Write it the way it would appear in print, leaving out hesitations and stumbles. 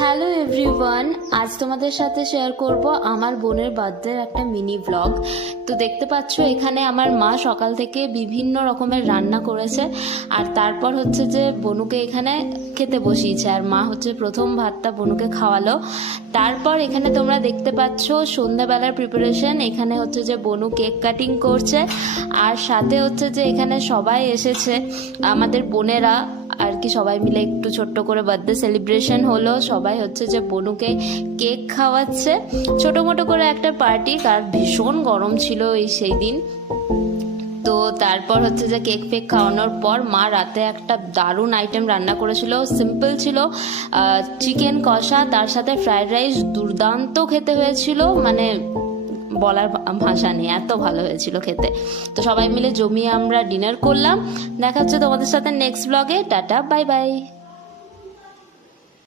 Hello everyone, আজ তোমাদের সাথে শেয়ার করব আমার বোনের বার্থডের একটা মিনি ব্লগ। তো দেখতে পাচ্ছ এখানে আমার মা সকাল থেকে বিভিন্ন রকমের রান্না করেছে, আর তারপর হচ্ছে যে বনুকে এখানে খেতে বসিয়েছে, আর মা হচ্ছে প্রথম ভাতটা বনুকে খাওয়ালো। তারপর এখানে তোমরা দেখতে পাচ্ছ সন্ধ্যাবেলার প্রিপারেশন। এখানে হচ্ছে যে বনু কেক কাটিং করছে, আর সাথে হচ্ছে যে এখানে সবাই এসেছে, আমাদের বোনেরা আর কি, সবাই মিলে একটু ছোট্ট করে বার্থডে সেলিব্রেশন হলো। সবাই হচ্ছে যে বনুকে কেক খাওয়াচ্ছে, ছোট মোটো করে একটা পার্টি, কারণ ভীষণ গরম ছিল সেই দিন। তো তারপর হচ্ছে যে কেক ফেক খাওয়ানোর পর মা রাতে একটা দারুণ আইটেম রান্না করেছিল। সিম্পল ছিল, চিকেন কষা, তার সাথে ফ্রাইড রাইস, দুর্দান্ত খেতে হয়েছিল, মানে বলার ভাষা নেই, এত ভালো হয়েছিল খেতে। তো সবাই মিলে জমিয়ে আমরা ডিনার করলাম। দেখা হচ্ছে তোমাদের সাথে নেক্সট ব্লগে। Tata, bye bye.